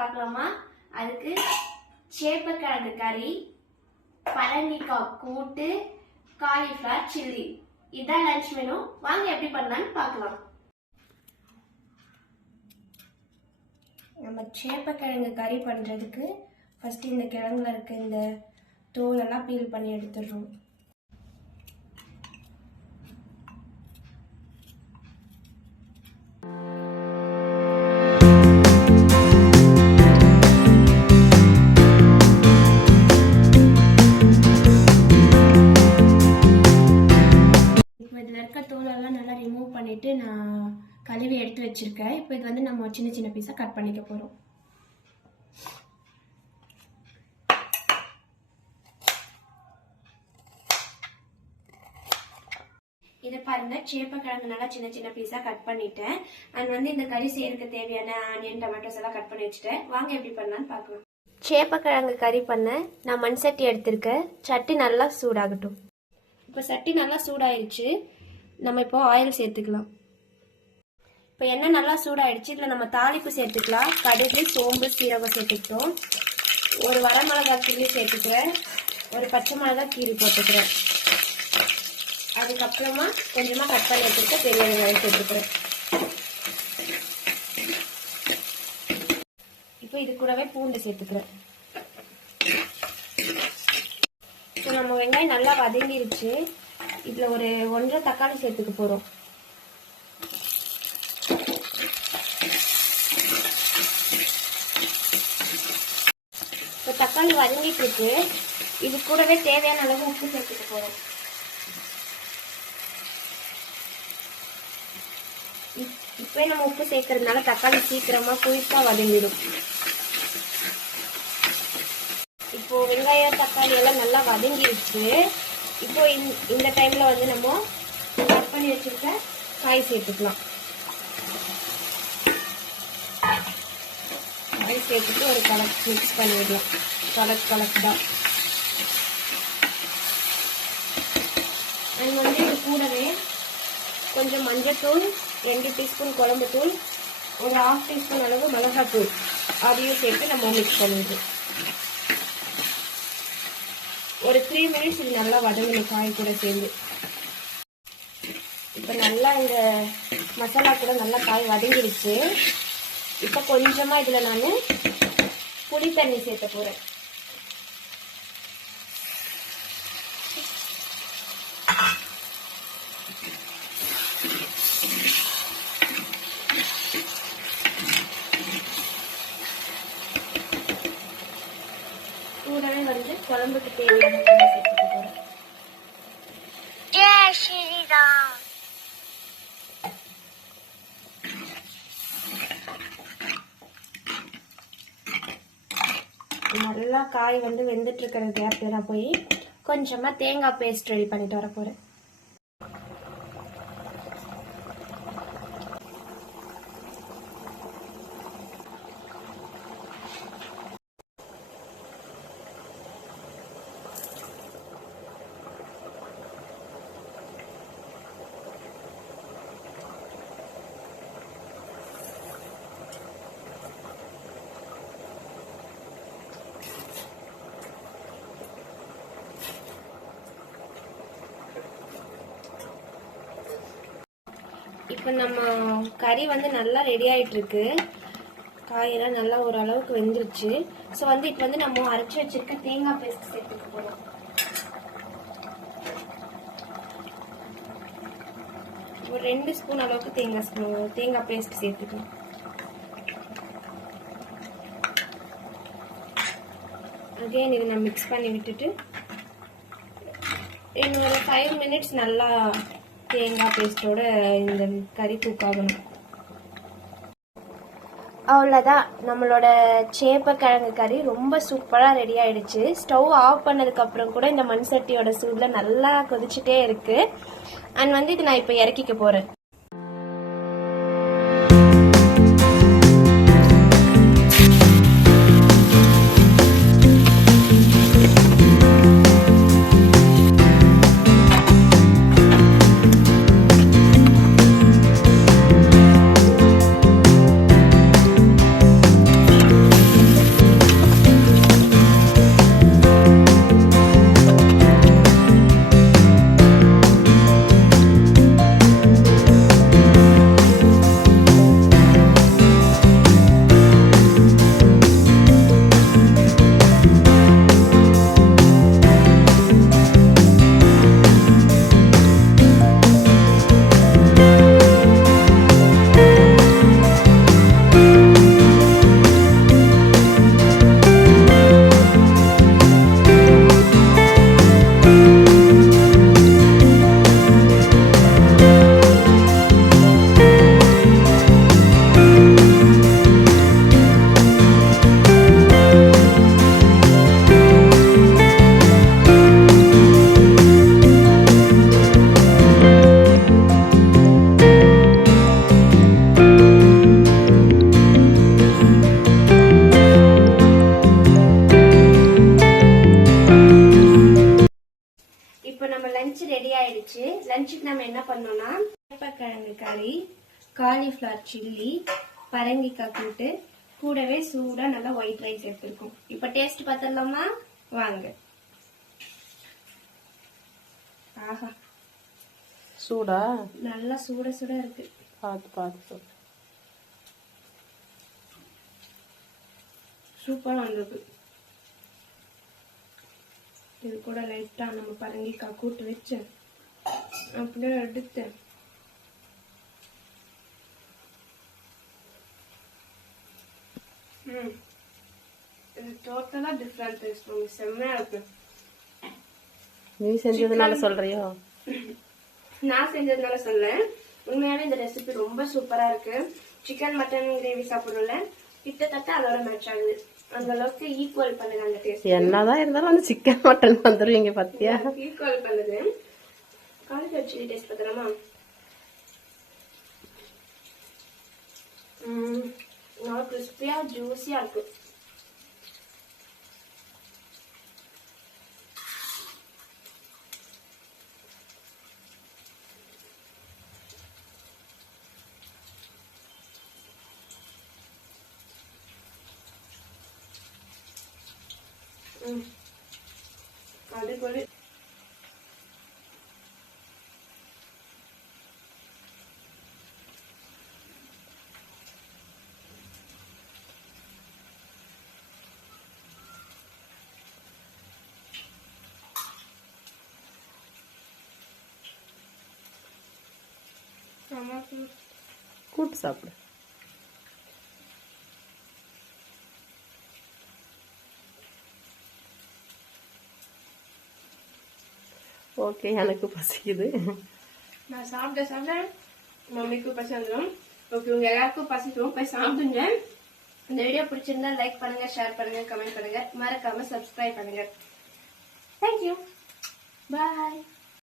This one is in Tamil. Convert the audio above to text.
பார்க்கலாமா? அதுக்கு சேப்பக்கிழங்கு கறி, பரங்கிக்காய் கூட்டு, காலிஃப்ளவர் சில்லி, இதான் லஞ்ச் மெனு. வாங்க எப்படி பண்ணலான்னு பார்க்கலாம். நம்ம சேப்பக்கிழங்கு கறி பண்ணுறதுக்கு ஃபஸ்ட்டு இந்த கிழங்குல இருக்க இந்த தோலெல்லாம் பீல் பண்ணி எடுத்துடுறோம். தோலெல்லாம் நல்லா ரிமூவ் பண்ணிட்டு நான் கழுவி எடுத்து வச்சிருக்கேன். இப்போ இது வந்து நம்ம சின்ன சின்ன பீஸா கட் பண்ணிக்க போறோம். இதை பாருங்க, சேப்பக்கிழங்கு நல்லா சின்ன சின்ன பீஸா கட் பண்ணிட்டேன். அண்ட் வந்து இந்த கறி செய்யறதுக்கு தேவையான ஆனியன், டொமேட்டோஸ் எல்லாம் கட் பண்ணி வச்சுட்டேன். வாங்க எப்படி பண்ணலான்னு பார்க்கலாம். சேப்பக்கிழங்கு கறி பண்ண நான் மண் சட்டி எடுத்திருக்கேன். சட்டி நல்லா சூடாகட்டும். இப்போ சட்டி நல்லா சூடாயிருச்சு. நம்ம இப்போ ஆயில் சேர்த்துக்கலாம். இப்போ எண்ணெய் நல்லா சூடாயிடுச்சு. இதில் நம்ம தாளிப்பு சேர்த்துக்கலாம். கடுகு, சோம்பு, சீரகம் சேர்த்துக்கிட்டோம். ஒரு வரமிளகாய் கிள்ளி சேர்த்துக்கிறேன். ஒரு பச்சை மிளகாய் கீரி போட்டுக்கிறேன். அதுக்கப்புறமா கொஞ்சமாக கட் பண்ணி வச்சுருக்க பெரிய வெங்காயம் சேர்த்துக்கிறேன். இப்போ இது கூடவே பூண்டு சேர்த்துக்கிறேன். இப்போ நம்ம வெங்காயம் நல்லா வதங்கிருச்சு. இதில் ஒரு 1.5 தக்காளி சேர்த்துக்க போகிறோம். இப்போ தக்காளி வதங்கிட்டு இருக்கு. இது கூடவே தேவையான அளவு உப்பு சேர்த்துக்க போகிறோம். இப்போ நம்ம உப்பு சேர்க்கறதுனால தக்காளி சீக்கிரமா குயிக்கா வதங்கிடும். இப்போ வெங்காயம் தக்காளி எல்லாம் நல்லா வதங்கிடுச்சு. இப்போ இந்த டைம்ல வந்து நம்ம கட் பண்ணி வச்சிருக்க காய் சேர்த்துக்கலாம். காய் சேர்த்துட்டு ஒரு கலக்கு மிக்ஸ் பண்ணிடலாம். கலக்கு தான். அது வந்து இது கூடவே கொஞ்சம் மஞ்சத்தூள், 2 டீஸ்பூன் குழம்பு தூள், ஒரு 1/2 டீஸ்பூன் அளவு மிளகாத்தூள் அதையும் சேர்த்து நம்ம மிக்ஸ் பண்ணிடுவோம். ஒரு 3 மினிட்ஸ் இது நல்லா வதங்கணும் காய் கூட சேர்ந்து. இப்போ நல்லா இந்த மசாலா கூட நல்லா காய் வதங்கிடுச்சு. இப்போ கொஞ்சமாக இதில் நான் புளி தண்ணி சேர்த்த போகிறேன். கூடவே வந்து குழம்புக்கு தேவையான சேர்த்துக்க போறேன். ஜெய் ஸ்ரீராம். நல்லா காய் வந்து வெந்துட்டு இருக்கிற கேப்ல நான் போய் கொஞ்சமா தேங்காய் பேஸ்ட் ரெடி பண்ணிட்டு வர போறேன். இப்போ நம்ம கறி வந்து நல்லா ரெடி ஆயிட்டு இருக்கு. காயெல்லாம் நல்லா ஓரளவுக்கு வெந்துருச்சு. ஸோ வந்து இப்போ வந்து நம்ம அரைச்சி வச்சிருக்க தேங்காய் பேஸ்ட் சேர்த்துக்க போறோம். ஒரு 2 ஸ்பூன் அளவுக்கு தேங்காய் பேஸ்ட் சேர்த்துக்கலாம். அகைன் இதை நான் மிக்ஸ் பண்ணி விட்டுட்டு இன்னும் ஒரு 5 மினிட்ஸ் நல்லா தேங்காய் பேஸ்டோட இந்த கறி தூக்காகணும். அவ்வளோதான், நம்மளோட சேப்பக்கிழங்கு கறி ரொம்ப சூப்பராக ரெடி ஆயிடுச்சு. ஸ்டவ் ஆஃப் பண்ணதுக்கு அப்புறம் கூட இந்த மண் சட்டியோட சூடில் நல்லா கொதிச்சுட்டே இருக்கு. அண்ட் வந்து இது நான் இப்போ இறக்கிக்க போறேன். நம்ம லஞ்ச் ரெடி ஆயிடுச்சு. லஞ்சுக்கு நம்ம என்ன பண்ணோம்னா சேப்பக்கிழங்கு கறி, காலிஃபிளவர் சில்லி, பரங்கிக்காய் கூட்டு, கூடவே சூடா நல்லா ஒயிட் ரைஸ் எடுத்திருக்கோம். இப்ப டேஸ்ட் பார்த்துடலாமா? வாங்க. ஆஹா, சூடா? நல்லா சூட சூட இருக்கு. பார்த்து பார்த்து சூப்பரா வந்திருக்கு. இது கூட லைட்டா நம்ம பரங்கிக்காய் கூட்டு வச்சு அப்படியே எடுத்து இது டோட்டலா டிஃபரெண்ட் டேஸ்ட். செம்மையா இருக்கு. நீ செஞ்சதுனால சொல்றியோ? நான் செஞ்சதுனால சொல்லேன். உண்மையாவே இந்த ரெசிபி ரொம்ப சூப்பரா இருக்கு. சிக்கன் மட்டன் கிரேவி சாப்பிடுறோம்ல, கிட்டத்தட்ட அதோட மேட்ச் ஆகுது. அந்த அளவுக்கு ஈக்குவல் பண்ணுது அந்த டேஸ்ட். என்னதான் இருந்தாலும் அந்த சிக்கன் மட்டன் வந்துருவீங்க பாத்தியா? ஈக்குவல் பண்ணுது. காலிஃபிளவர் சில்லி டேஸ்ட் பார்த்தலாமா? நல்லா கிறிஸ்பியா ஜூஸியா இருக்கு. அடிப்பொலி. கூட்டு சாப்பிடு. ஓகே, எனக்கு பசிக்குது. நான் சாப்பிட மம்மிக்கு பசி வந்துடும். ஓகே, உங்க எல்லாருக்கும் பசிக்கும். போய் சாப்பிடுங்க. இந்த வீடியோ பிடிச்சிருந்தா லைக் பண்ணுங்க, ஷேர் பண்ணுங்க, கமெண்ட் பண்ணுங்க, மறக்காம சப்ஸ்கிரைப் பண்ணுங்க. தேங்க்யூ. பாய்.